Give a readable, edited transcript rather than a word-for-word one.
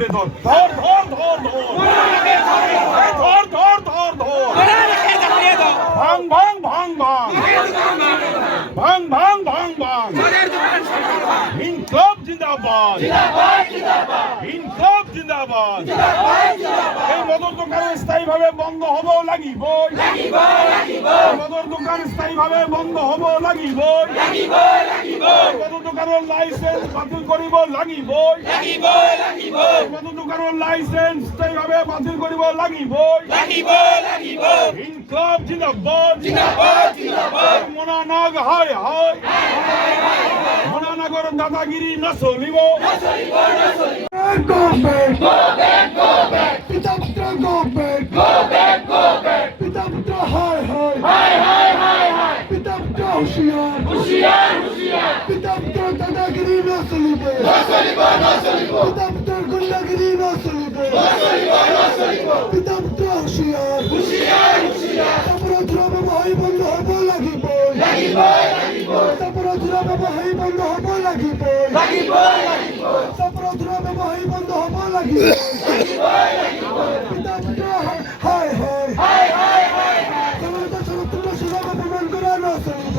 চাপড়ে ধর ধর ধর ধর ধর ধর ধর ধর ধর ভাং ভাং ভাং ভাং ভাং ভাং ভাং ভাং ইনকলাব জিন্দাবাদ ইনকলাব জিন্দাবাদ এই মদের দোকান স্থায়ীভাবে বন্ধ হব লাগিব মদের দোকান স্থায়ীভাবে বন্ধ হব লাগিব মদের দোকানের লাইসেন্স বাতিল কৰিব লাগিব মদের দোকানের লাইসেন্স স্থায়ীভাবে বাতিল কৰিব লাগিব ইনকলাব জিন্দাবাদ মনানাগ হায় হায় মনানাগর দাদাগিরি না চলিব পিতাপুত্র গো ব্যাক পিতাপুত্র হায় হায় পিতাপুত্র হুঁশিয়ার পিতাপুত্র দাদাগিরি না চলিবে পিতাপুত্র গুন্ডাগিরি না চলিবে পিতাপুত্র হুঁশিয়ার অপরাধীরা ব্যবহার বন্ধ হব লাগিব অপরাধীরা ব্যবহার বন্ধ হব লাগিব অপরাধীরা ব্যবহার বন্ধ হব লাগিব পিতাপুত্র হায় হায় তোমরা সুযোগ অপমান করা না চলিব